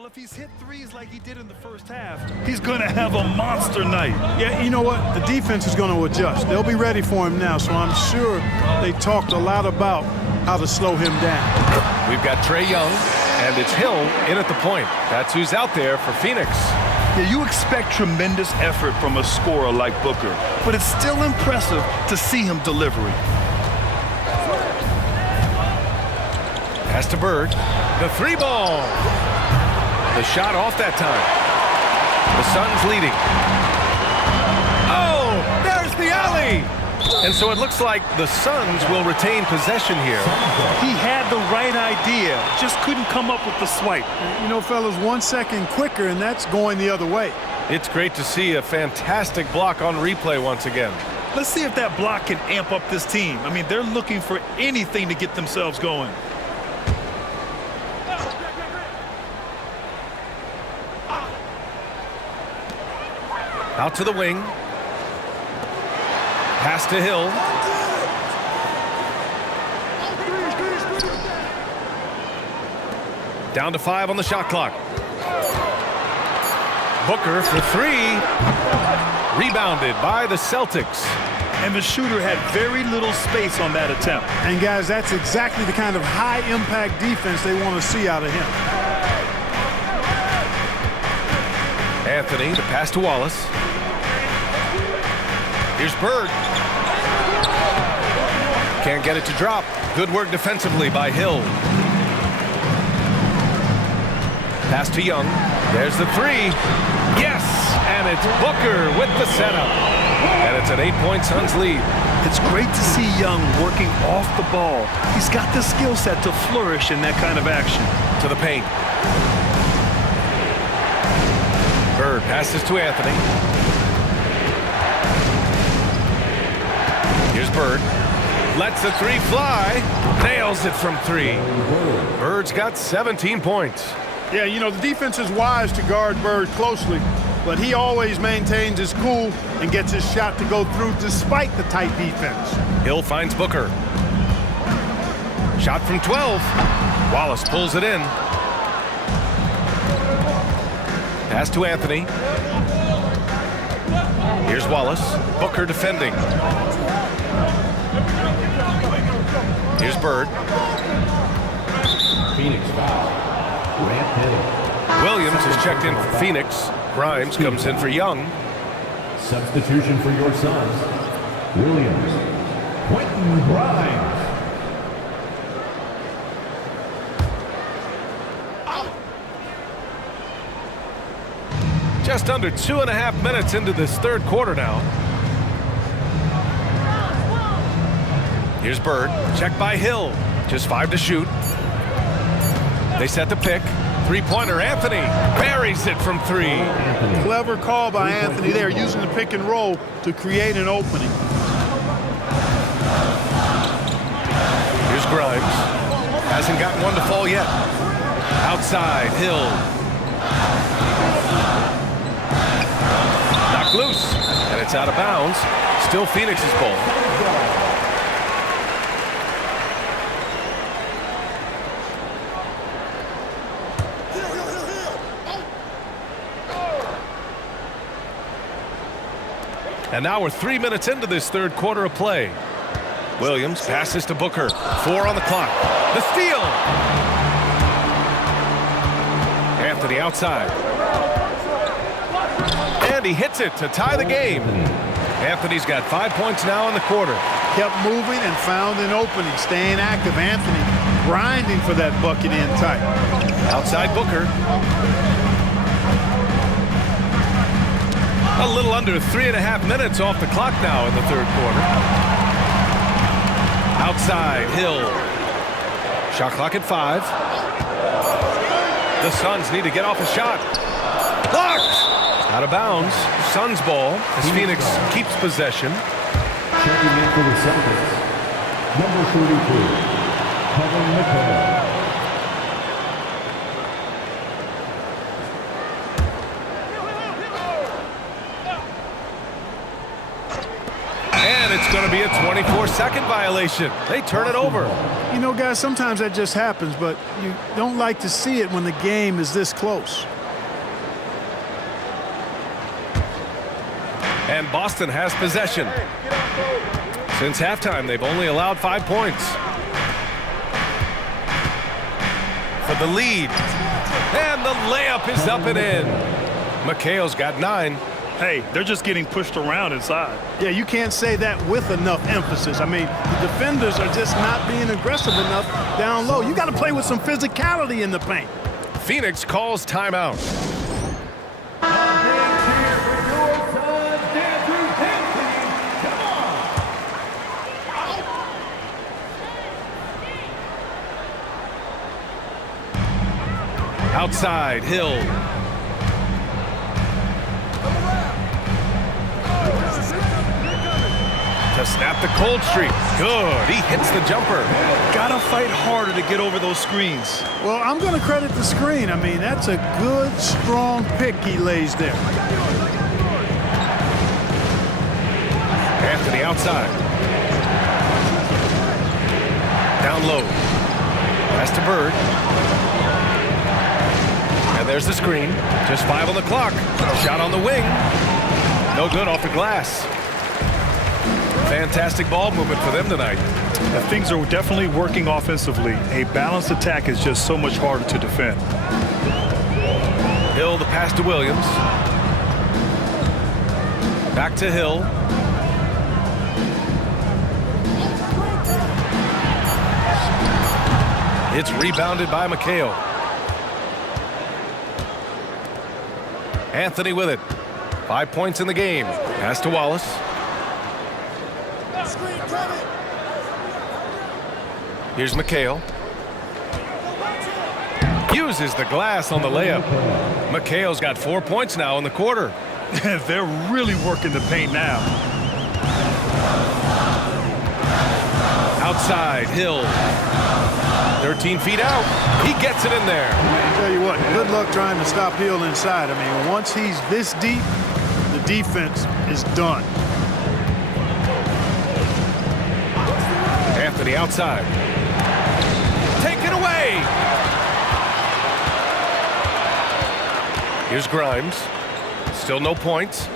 Well, if he's hit threes like he did in the first half, he's going to have a monster night. Yeah, you know what? The defense is going to adjust. They'll be ready for him now, so I'm sure they talked a lot about how to slow him down. We've got Trae Young, and it's Hill in at the point. That's who's out there for Phoenix. Yeah, you expect tremendous effort from a scorer like Booker, but it's still impressive to see him delivering. Pass to Bird. The three ball. The shot off that time. The Suns leading. Oh, there's the alley. And so it looks like the Suns will retain possession here. He had the right idea, just couldn't come up with the swipe. You know, fellas, 1 second quicker, and that's going the other way. It's great to see a fantastic block on replay once again. Let's see if that block can amp up this team. I mean, they're looking for anything to get themselves going. Out to the wing. Pass to Hill. Down to 5 on the shot clock. Booker for 3. Rebounded by the Celtics. And the shooter had very little space on that attempt. And, guys, that's exactly the kind of high-impact defense they want to see out of him. Anthony, the pass to Wallace. Here's Bird. Can't get it to drop. Good work defensively by Hill. Pass to Young. There's the 3. Yes! And it's Booker with the setup. And it's an 8-point Suns lead. It's great to see Young working off the ball. He's got the skill set to flourish in that kind of action. To the paint. Bird passes to Anthony. Here's Bird. Lets the 3 fly. Nails it from 3. Bird's got 17 points. Yeah, you know, the defense is wise to guard Bird closely, but he always maintains his cool and gets his shot to go through despite the tight defense. Hill finds Booker. Shot from 12. Wallace pulls it in. Pass to Anthony. Here's Wallace. Booker defending. Here's Bird. Phoenix foul. Grant Hill. Williams is checked in for Phoenix. Grimes comes in for Young. Substitution for your Suns. Williams. Quentin Grimes. Just under 2.5 minutes into this third quarter now. Here's Bird. Checked by Hill. Just 5 to shoot. They set the pick. Three-pointer, Anthony buries it from 3. Clever call by Anthony there, using the pick and roll to create an opening. Here's Grimes. Hasn't gotten one to fall yet. Outside, Hill. Knocked loose, and it's out of bounds. Still Phoenix's ball. And now we're 3 minutes into this third quarter of play. Williams passes to Booker. 4 on the clock. The steal. Anthony outside. And he hits it to tie the game. Anthony's got 5 points now in the quarter. Kept moving and found an opening, staying active. Anthony grinding for that bucket in tight. Outside Booker. A little under 3.5 minutes off the clock now in the third quarter. Outside, Hill. Shot clock at 5. The Suns need to get off a shot. Blocked! Out of bounds. Suns ball as Phoenix keeps possession. Checking in for the Celtics. Number 32. Kevin McCullough. It's going to be a 24-second violation. They turn it over. You know, guys, sometimes that just happens, but you don't like to see it when the game is this close. And Boston has possession. Since halftime, they've only allowed 5 points. For the lead. And the layup is up and in. McHale's got 9. Hey, they're just getting pushed around inside. Yeah, you can't say that with enough emphasis. I mean, the defenders are just not being aggressive enough down low. You got to play with some physicality in the paint. Phoenix calls timeout. Outside, Hill. To snap the cold streak. Good. He hits the jumper. Gotta fight harder to get over those screens. Well, I'm going to credit the screen. I mean, that's a good, strong pick he lays there. Anthony outside. Down low. Pass to Bird. And there's the screen. Just 5 on the clock. Shot on the wing. No good off the glass. Fantastic ball movement for them tonight. Things are definitely working offensively. A balanced attack is just so much harder to defend. Hill, the pass to Williams. Back to Hill. It's rebounded by McHale. Anthony with it. 5 points in the game. Pass to Wallace. Here's McHale. Uses the glass on the layup. McHale's got 4 points now in the quarter. They're really working the paint now. Outside, Hill. 13 feet out. He gets it in there. I tell you what, good luck trying to stop Hill inside. I mean, once he's this deep, the defense is done. Anthony outside. Taken away. Here's Grimes. Still no points.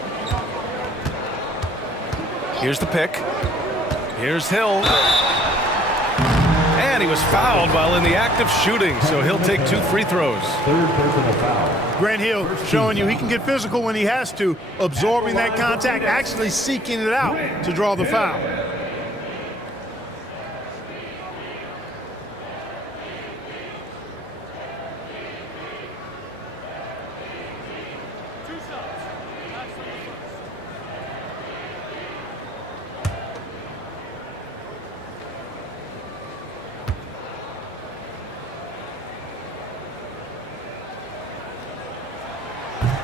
Here's the pick. Here's Hill. And he was fouled while in the act of shooting, so he'll take 2 free throws. Third personal foul. Grant Hill showing you he can get physical when he has to, absorbing that contact, actually seeking it out to draw the foul.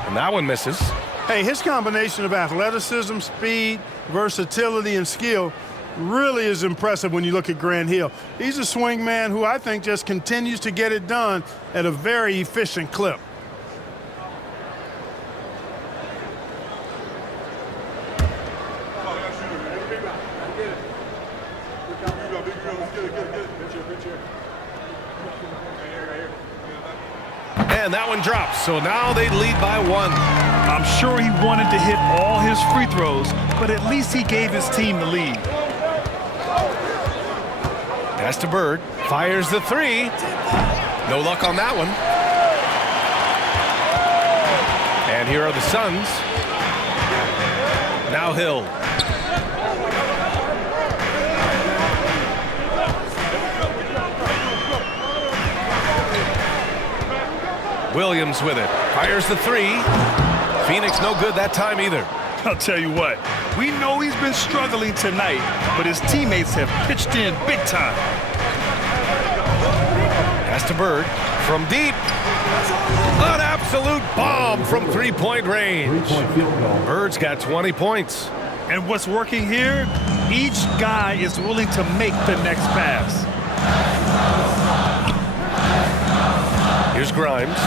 And that one misses. Hey, his combination of athleticism, speed, versatility, and skill really is impressive when you look at Grant Hill. He's a swing man who I think just continues to get it done at a very efficient clip. And that one drops, so now they lead by 1. I'm sure he wanted to hit all his free throws, but at least he gave his team the lead. Pass to Bird. Fires the 3. No luck on that one. And here are the Suns. Now Hill. Williams with it. Fires the 3. Phoenix no good that time either. I'll tell you what, we know he's been struggling tonight, but his teammates have pitched in big time. Pass to Bird. From deep. An absolute bomb from three-point range. 3-point field goal. Bird's got 20 points. And what's working here, each guy is willing to make the next pass. Here's Grimes.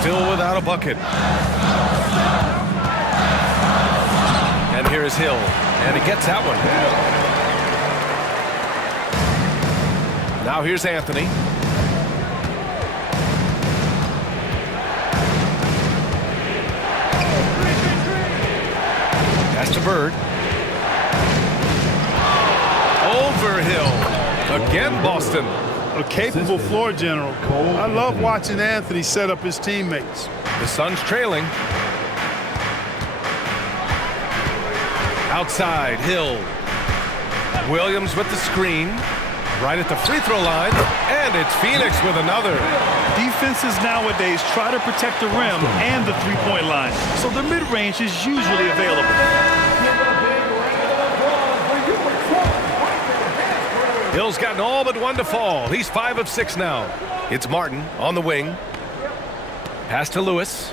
Still without a bucket. And here is Hill. And he gets that one. Now here's Anthony. Pass to Bird. Over Hill. Again, Boston. A capable floor general. I love watching Anthony set up his teammates. The Suns trailing. Outside, Hill. Williams with the screen. Right at the free throw line. And it's Phoenix with another. Defenses nowadays try to protect the rim and the three-point line, so the mid-range is usually available. Hill's gotten all but one to fall. He's 5 of 6 now. It's Martin on the wing. Pass to Lewis.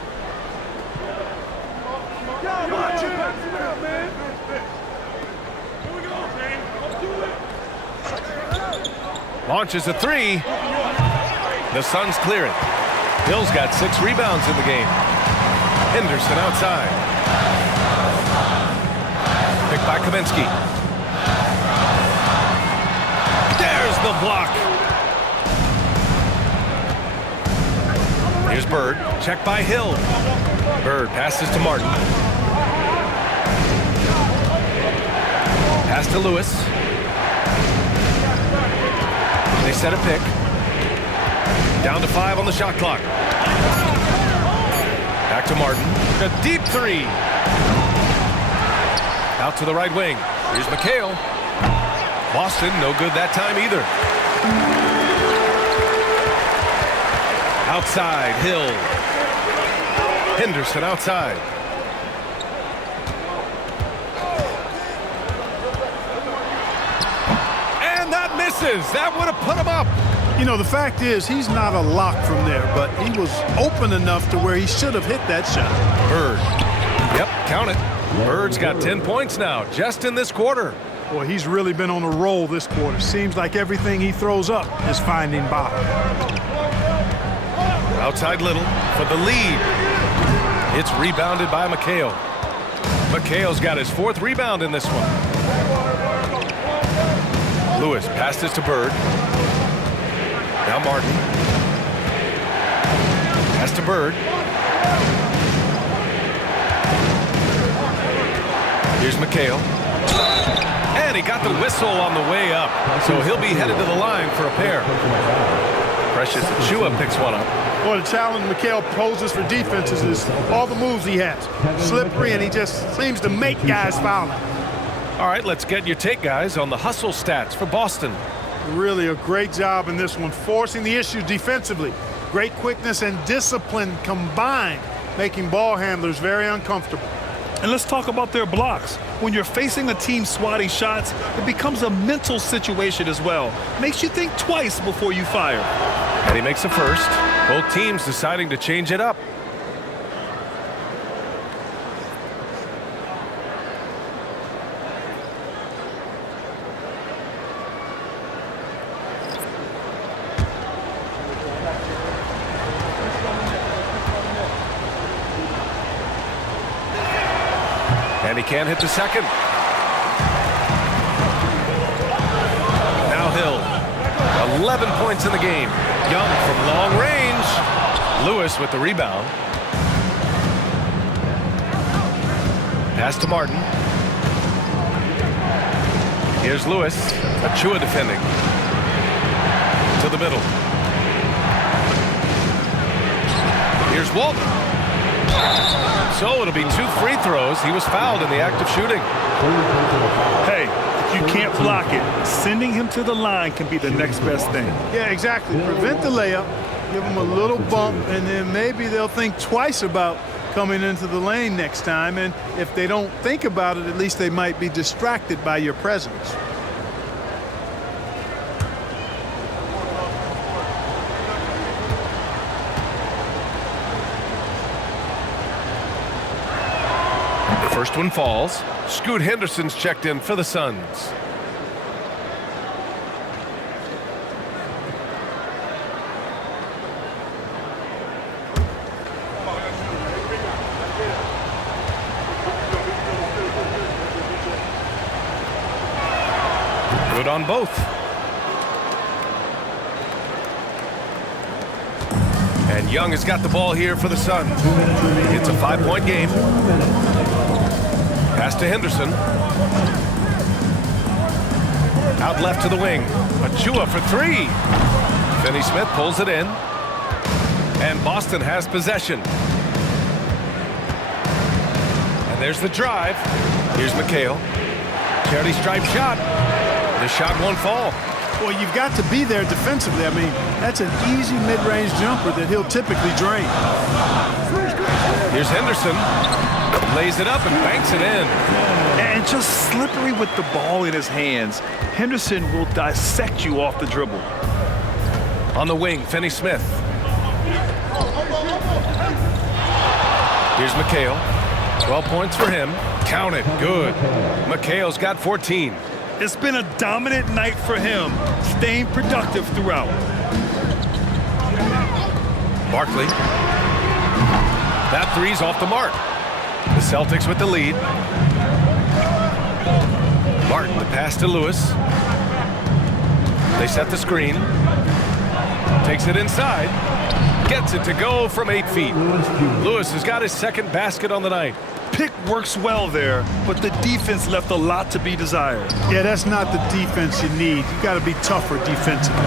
Launches a three. The Suns clear it. Hill's got 6 rebounds in the game. Henderson outside. Picked by Kaminsky. There's the block. Here's Bird. Check by Hill. Bird passes to Martin. Pass to Lewis. They set a pick. Down to 5 on the shot clock. Back to Martin. A deep three. Out to the right wing. Here's McHale. Boston, no good that time either. Outside, Hill. Henderson outside. And that misses. That would have put him up. You know, the fact is, he's not a lock from there, but he was open enough to where he should have hit that shot. Bird. Yep, count it. Bird's got 10 points now, just in this quarter. Boy, he's really been on a roll this quarter. Seems like everything he throws up is finding bottom. Outside Little for the lead. It's rebounded by McHale. McHale's got his 4th rebound in this one. Lewis passes to Bird. Now Martin. Pass to Bird. Here's McHale. And he got the whistle on the way up. So he'll be headed to the line for a pair. Precious Achua picks one up. Well, the challenge McHale poses for defenses is all the moves he has. Slippery, and he just seems to make guys foul him. All right, let's get your take, guys, on the hustle stats for Boston. Really a great job in this one, forcing the issue defensively. Great quickness and discipline combined, making ball handlers very uncomfortable. And let's talk about their blocks. When you're facing a team swatting shots, it becomes a mental situation as well. Makes you think twice before you fire. And he makes a first. Both teams deciding to change it up. And he can't hit the second. Now Hill. 11 points in the game. Young from long range. Lewis with the rebound. Pass to Martin. Here's Lewis. Achua defending. To the middle. Here's Walton. So it'll be 2 free throws. He was fouled in the act of shooting. Hey, if you can't block it, sending him to the line can be the next best thing. Yeah, exactly. Prevent the layup, give them a little bump, and then maybe they'll think twice about coming into the lane next time. And if they don't think about it, at least they might be distracted by your presence. First one falls. Scoot Henderson's checked in for the Suns. Good on both. And Young has got the ball here for the Suns. It's a 5-point game. Pass to Henderson. Out left to the wing. Achua for three. Finney-Smith pulls it in. And Boston has possession. And there's the drive. Here's McHale. Charity stripe shot. The shot won't fall. Well, you've got to be there defensively. I mean, that's an easy mid-range jumper that he'll typically drain. Here's Henderson. Lays it up and banks it in. And just slippery with the ball in his hands. Henderson will dissect you off the dribble. On the wing, Finney-Smith. Here's McHale. 12 points for him. Count it. Good. McHale's got 14. It's been a dominant night for him, staying productive throughout. Barkley. That three's off the mark. The Celtics with the lead. Martin, the pass to Lewis. They set the screen. Takes it inside. Gets it to go from 8 feet. Lewis has got his second basket on the night. Pick works well there, but the defense left a lot to be desired. Yeah, that's not the defense you need. You got to be tougher defensively.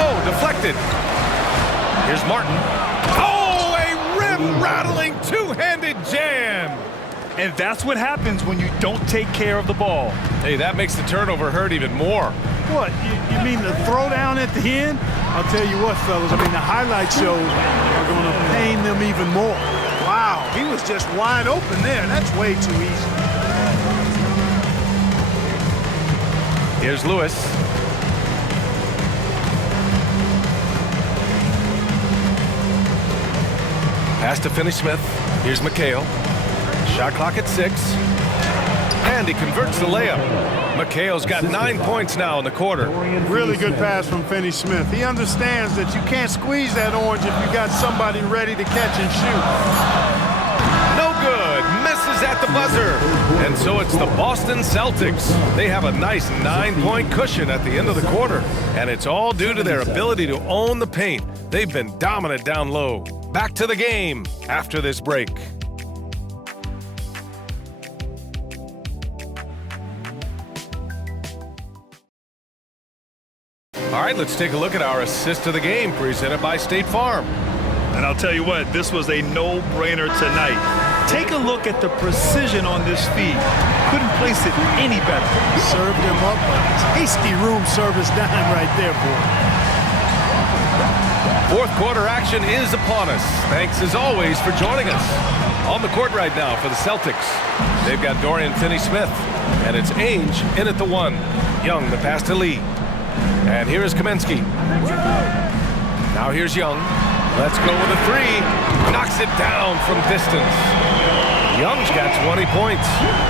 Oh, deflected. Here's Martin. Oh, a rim-rattling two-handed jam. And that's what happens when you don't take care of the ball. Hey, that makes the turnover hurt even more. What, you mean the throwdown at the end? I'll tell you what, fellas, I mean, the highlight shows are going to pain them even more. Wow, he was just wide open there. That's way too easy. Here's Lewis. Pass to Finney-Smith. Here's McHale. Shot clock at 6. And he converts the layup. McHale's got 9 points now in the quarter. Really good pass from Finney-Smith. He understands that you can't squeeze that orange if you got somebody ready to catch and shoot. No good. Misses at the buzzer. And so it's the Boston Celtics. They have a nice 9-point cushion at the end of the quarter. And it's all due to their ability to own the paint. They've been dominant down low. Back to the game after this break. All right, let's take a look at our assist of the game presented by State Farm. And I'll tell you what, this was a no-brainer tonight. Take a look at the precision on this feed. Couldn't place it any better. Served him up a tasty room service dime right there, boy. Fourth quarter action is upon us. Thanks as always for joining us. On the court right now for the Celtics, they've got Dorian Finney-Smith, and it's Ainge in at the 1. Young, the pass to Lee. And here is Kaminsky. Now here's Young. Let's go with a 3. Knocks it down from distance. Young's got 20 points.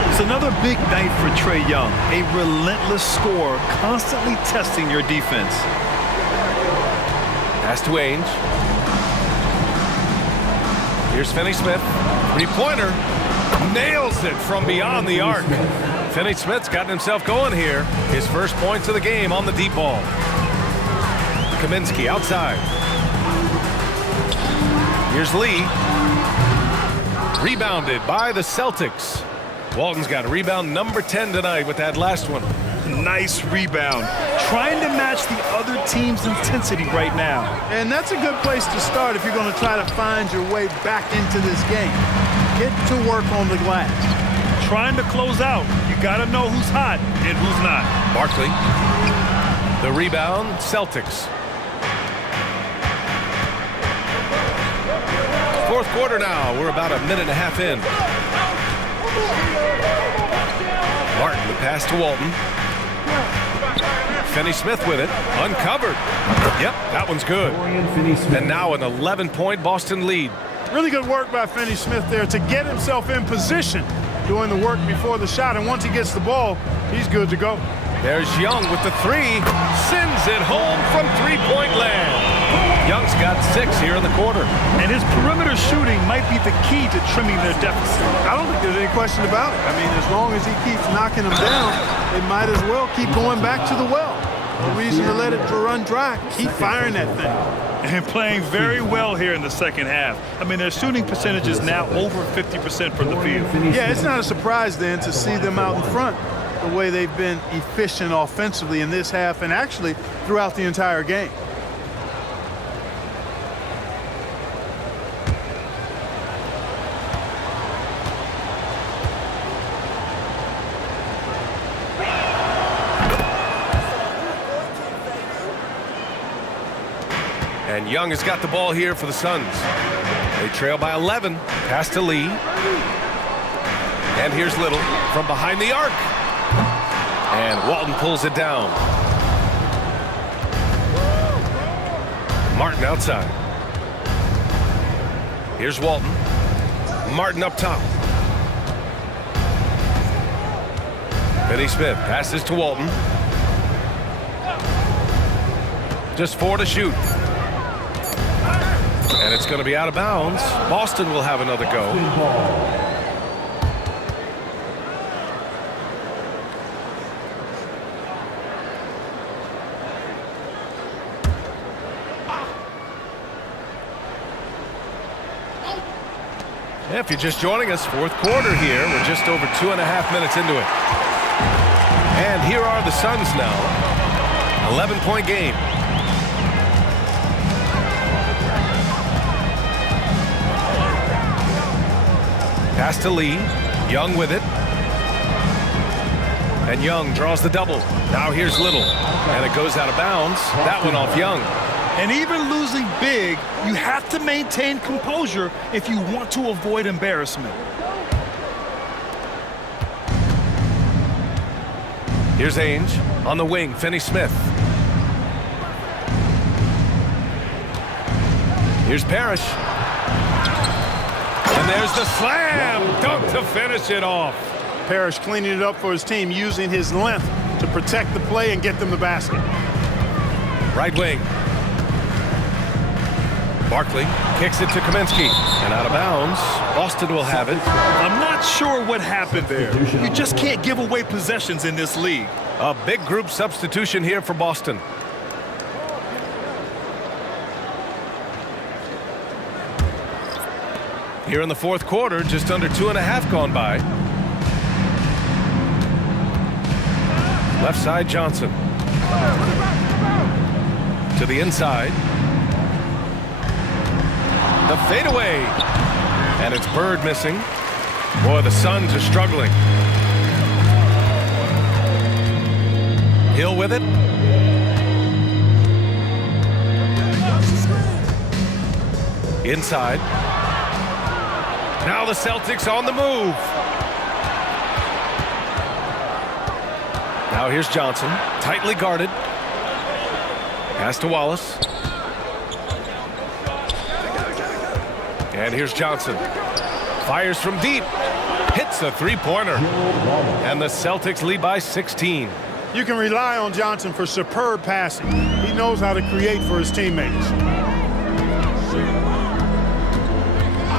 It's another big night for Trae Young. A relentless scorer, constantly testing your defense. Pass to Ainge. Here's Finney-Smith. 3-pointer. Nails it from beyond the arc. Finney-Smith's gotten himself going here. His first points of the game on the deep ball. Kaminsky outside. Here's Lee. Rebounded by the Celtics. Walton's got a rebound number 10 tonight with that last one. Nice rebound. Trying to match the other team's intensity right now. And that's a good place to start if you're going to try to find your way back into this game. Get to work on the glass. Trying to close out. You got to know who's hot and who's not. Barkley. The rebound, Celtics. Fourth quarter now. We're about a minute and a half in. Martin, the pass to Walton. Finney-Smith with it. Uncovered. Yep, that one's good. And now an 11-point Boston lead. Really good work by Finney-Smith there to get himself in position, doing the work before the shot. And once he gets the ball, he's good to go. There's Young with the 3. Sends it home from 3-point land. Young's got 6 here in the quarter. And his perimeter shooting might be the key to trimming their deficit. I don't think there's any question about it. I mean, as long as he keeps knocking them down, they might as well keep going back to the well. No reason to let it run dry. Keep firing that thing. And playing very well here in the second half. I mean, their shooting percentage is now over 50% from the field. Yeah, it's not a surprise then to see them out in front the way they've been efficient offensively in this half and actually throughout the entire game. And Young has got the ball here for the Suns. They trail by 11. Pass to Lee. And here's Little from behind the arc. And Walton pulls it down. Martin outside. Here's Walton. Martin up top. Finney Smith passes to Walton. Just 4 to shoot. And it's going to be out of bounds. Boston will have another go. If you're just joining us, fourth quarter here. We're just over 2.5 minutes into it. And here are the Suns now. 11-point game. Pass to Lee. Young with it. And Young draws the double. Now here's Little. And it goes out of bounds. That one off Young. And even losing big, you have to maintain composure if you want to avoid embarrassment. Here's Ainge on the wing. Finney Smith. Here's Parrish. And there's the slam dunk to finish it off. Parrish cleaning it up for his team, using his length to protect the play and get them the basket. Right wing. Barkley kicks it to Kaminsky. And out of bounds. Boston will have it. I'm not sure what happened there. You just can't give away possessions in this league. A big group substitution here for Boston. Here in the fourth quarter, just under 2.5 gone by. Left side, Johnson. To the inside. The fadeaway. And it's Bird missing. Boy, the Suns are struggling. Hill with it. Inside. Now the Celtics on the move. Now here's Johnson, tightly guarded. Pass to Wallace. And here's Johnson. Fires from deep. Hits a three-pointer. And the Celtics lead by 16. You can rely on Johnson for superb passing. He knows how to create for his teammates.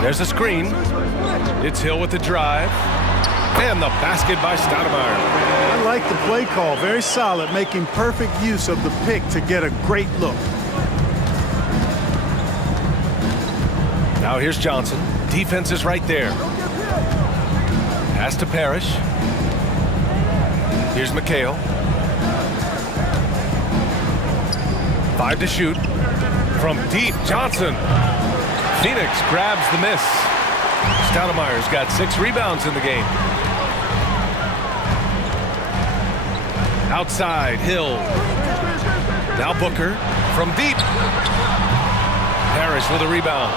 There's a screen. It's Hill with the drive. And the basket by Stoudemire. I like the play call. Very solid, making perfect use of the pick to get a great look. Now here's Johnson. Defense is right there. Pass to Parrish. Here's McHale. 5 to shoot. From deep, Johnson. Phoenix grabs the miss. Stoudemire's got 6 rebounds in the game. Outside, Hill. Now Booker from deep. Parrish with a rebound.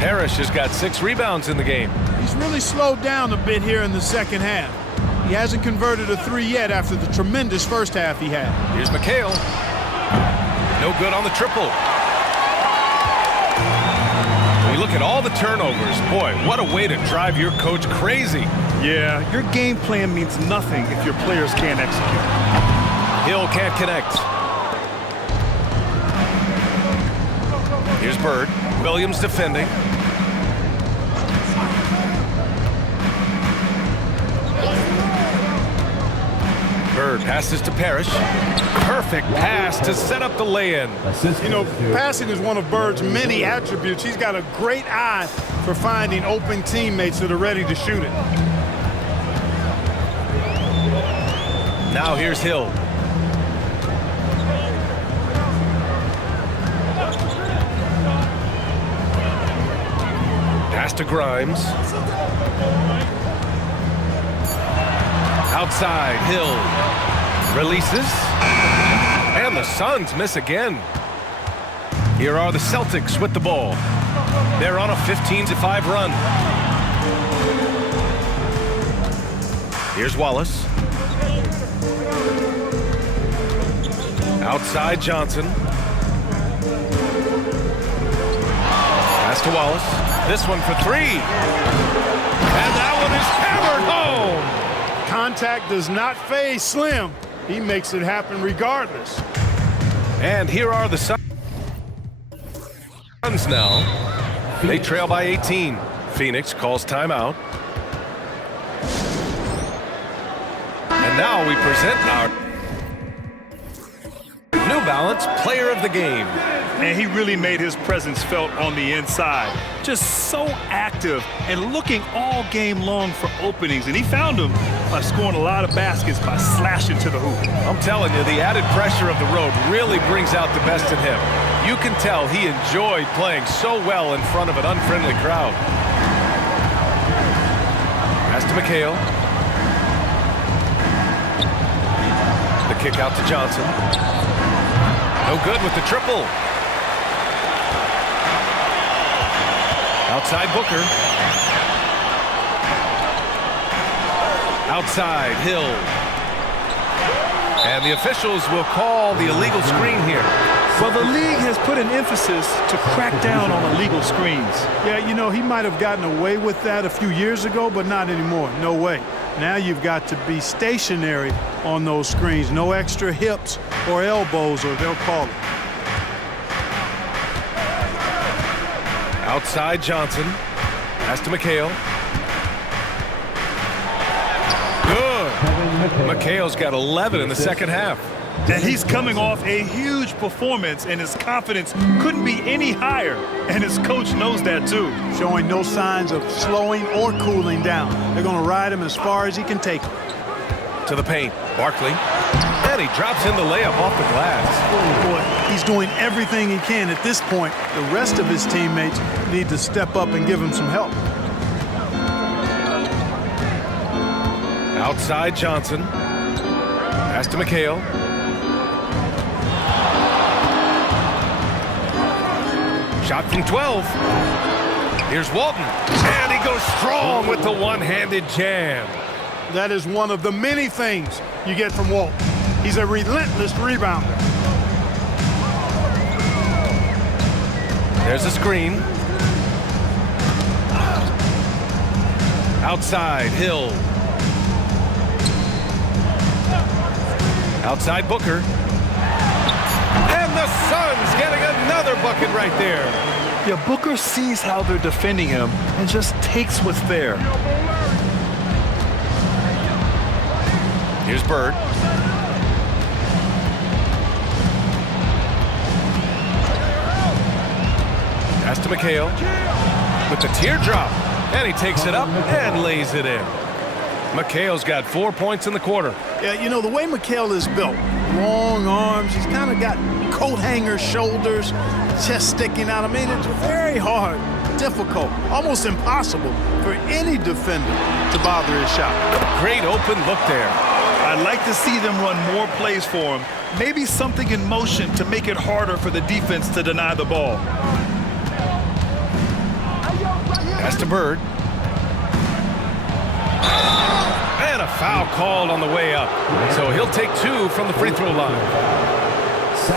Parrish has got 6 rebounds in the game. He's really slowed down a bit here in the second half. He hasn't converted a 3 yet after the tremendous first half he had. Here's McHale. No good on the triple. When you look at all the turnovers, boy, what a way to drive your coach crazy. Yeah, your game plan means nothing if your players can't execute. Hill can't connect. Here's Bird. Williams defending. Bird passes to Parrish. Perfect pass to set up the lay-in. You know, passing is one of Bird's many attributes. He's got a great eye for finding open teammates that are ready to shoot it. Now here's Hill. Pass to Grimes. Outside, Hill releases. And the Suns miss again. Here are the Celtics with the ball. They're on a 15-5 run. Here's Wallace. Outside Johnson. Pass to Wallace. This one for three. And that one is hammered home. Contact does not phase Slim. He makes it happen regardless. And here are the Suns now. They trail by 18. Phoenix calls timeout. And now we present our New Balance Player of the Game. And he really made his presence felt on the inside. Just so active and looking all game long for openings. And he found them by scoring a lot of baskets by slashing to the hoop. I'm telling you, the added pressure of the road really brings out the best in him. You can tell he enjoyed playing so well in front of an unfriendly crowd. Pass to McHale. The kick out to Johnson. No good with the triple. Outside Booker. Outside Hill. And the officials will call the illegal screen here. Well, the league has put an emphasis to crack down on illegal screens. Yeah, you know, he might have gotten away with that a few years ago, but not anymore. No way. Now you've got to be stationary on those screens. No extra hips or elbows, or they'll call it. Outside Johnson. Pass to McHale. Good. McHale's got 11 in the second half. And he's coming off a huge performance, and his confidence couldn't be any higher. And his coach knows that too. Showing no signs of slowing or cooling down. They're going to ride him as far as he can take him. To the paint. Barkley. And he drops in the layup off the glass. Boy, he's doing everything he can at this point. The rest of his teammates need to step up and give him some help. Outside Johnson. Pass to McHale. Shot from 12. Here's Walton. And he goes strong with the one-handed jam. That is one of the many things you get from Walton. He's a relentless rebounder. There's a screen. Outside, Hill. Outside Booker. And the Suns getting another bucket right there. Yeah, Booker sees how they're defending him and just takes what's there. Here's Bird. Pass to McHale with the teardrop. And he takes it up and lays it in. McHale's got 4 points in the quarter. Yeah, you know, the way McHale is built, long arms, he's kind of got coat hanger shoulders, chest sticking out. I mean, it's very hard, difficult, almost impossible for any defender to bother his shot. Great open look there. I'd like to see them run more plays for him. Maybe something in motion to make it harder for the defense to deny the ball. Pass to Bird. And a foul called on the way up. So he'll take 2 from the free throw line.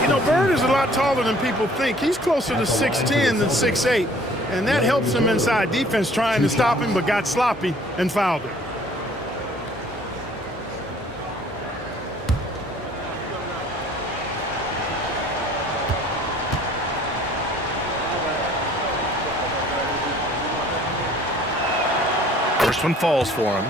You know, Bird is a lot taller than people think. He's closer to 6'10" than 6'8", and that helps him inside defense trying to stop him, but got sloppy and fouled him. First one falls for him.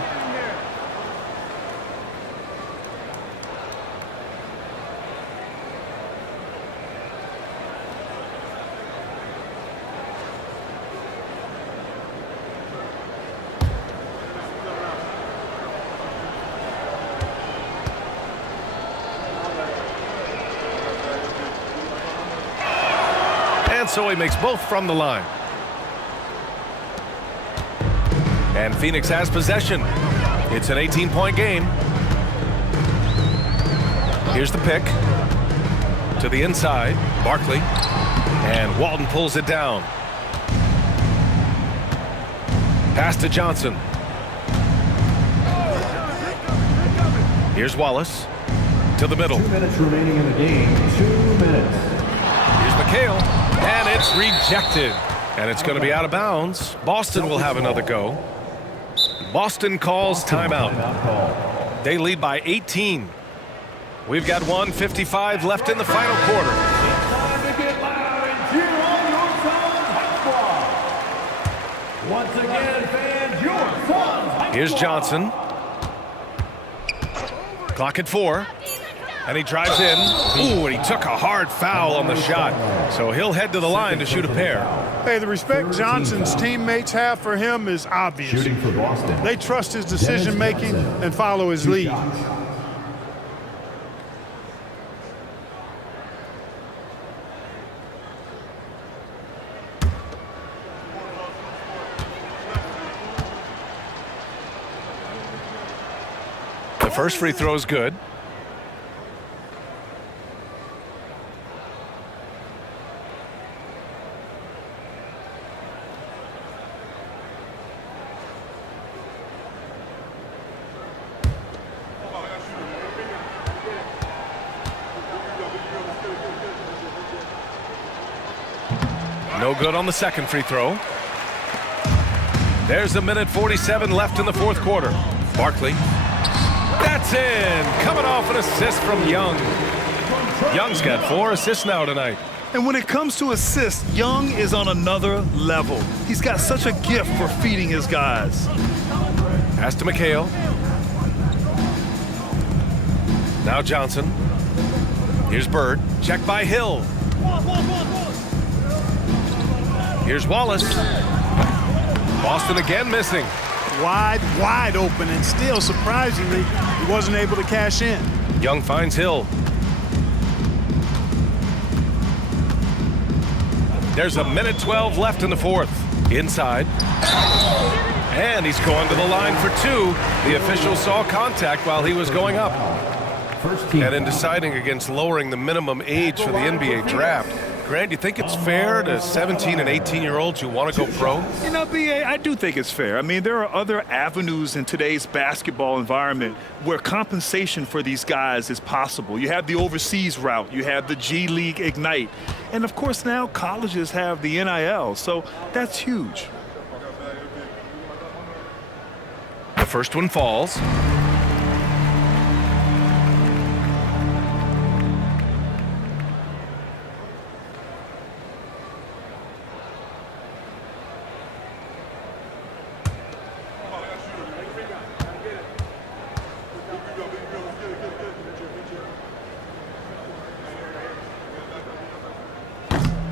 And so he makes both from the line. And Phoenix has possession. It's an 18-point game. Here's the pick. To the inside, Barkley. And Walton pulls it down. Pass to Johnson. Here's Wallace. To the middle. 2 minutes remaining in the game. 2 minutes. Here's McHale. And it's rejected. And it's going to be out of bounds. Boston will have another go. Boston calls timeout. They lead by 18. We've got 1:55 left in the final quarter. Time to get loud and cheer on your son's Hot Squad. Once again, fans, your son's Hot Here's Squad. Johnson. Clock at 4. And he drives in. Ooh, and he took a hard foul on the shot. So he'll head to the line to shoot a pair. Hey, the respect Johnson's teammates have for him is obvious. Shooting for Boston. They trust his decision-making and follow his 2 lead. shots. The first free throw is good. No good on the second free throw. There's 1:47 left in the fourth quarter. Barkley. That's in. Coming off an assist from Young. Young's got 4 assists now tonight. And when it comes to assists, Young is on another level. He's got such a gift for feeding his guys. Pass to McHale. Now Johnson. Here's Bird. Check by Hill. Here's Wallace. Boston again missing. Wide open, and still, surprisingly, he wasn't able to cash in. Young finds Hill. There's 1:12 left in the fourth. Inside. And he's going to the line for 2. The official saw contact while he was going up. First team. And in deciding against lowering the minimum age for the NBA draft, Grant, you think it's fair to 17 and 18-year-olds who want to go pro? You know, B.A., I do think it's fair. I mean, there are other avenues in today's basketball environment where compensation for these guys is possible. You have the overseas route. You have the G League Ignite. And, of course, now colleges have the NIL. So that's huge. The first one falls.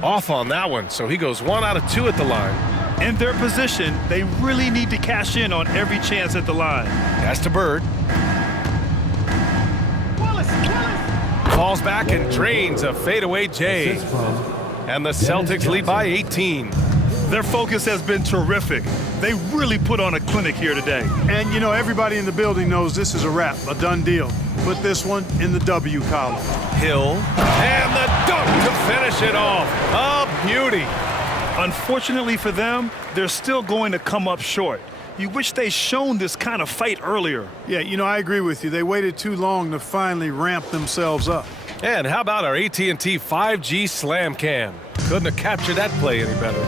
Off on that one, so he goes 1 out of 2 at the line. In their position, they really need to cash in on every chance at the line. Pass to Bird. Falls back and drains a fadeaway J. Assist from And the Celtics lead by 18. Their focus has been terrific. They really put on a clinic here today. And, you know, everybody in the building knows this is a wrap, a done deal. Put this one in the W column. Hill. And the dunk to finish it off. A beauty. Unfortunately for them, they're still going to come up short. You wish they'd shown this kind of fight earlier. Yeah, you know, I agree with you. They waited too long to finally ramp themselves up. And how about our AT&T 5G Slam Cam? Couldn't have captured that play any better.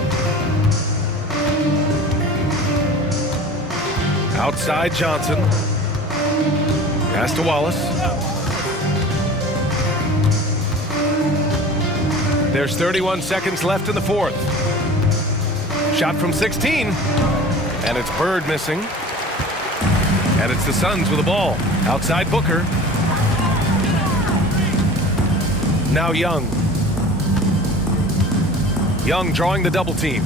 Outside Johnson. Pass to Wallace. There's 31 seconds left in the fourth. Shot from 16. And it's Bird missing. And it's the Suns with the ball. Outside Booker. Now Young. Young drawing the double team.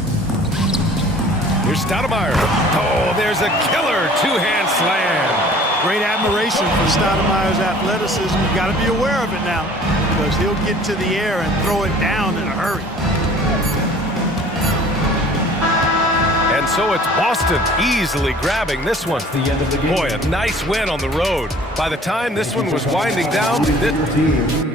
Here's Stoudemire. Oh, there's a killer two-hand slam. Great admiration for Stoudemire's athleticism. You got to be aware of it now, because he'll get to the air and throw it down in a hurry. And so it's Boston easily grabbing this one. The end of the game. Boy, a nice win on the road. By the time this one was winding down, Your team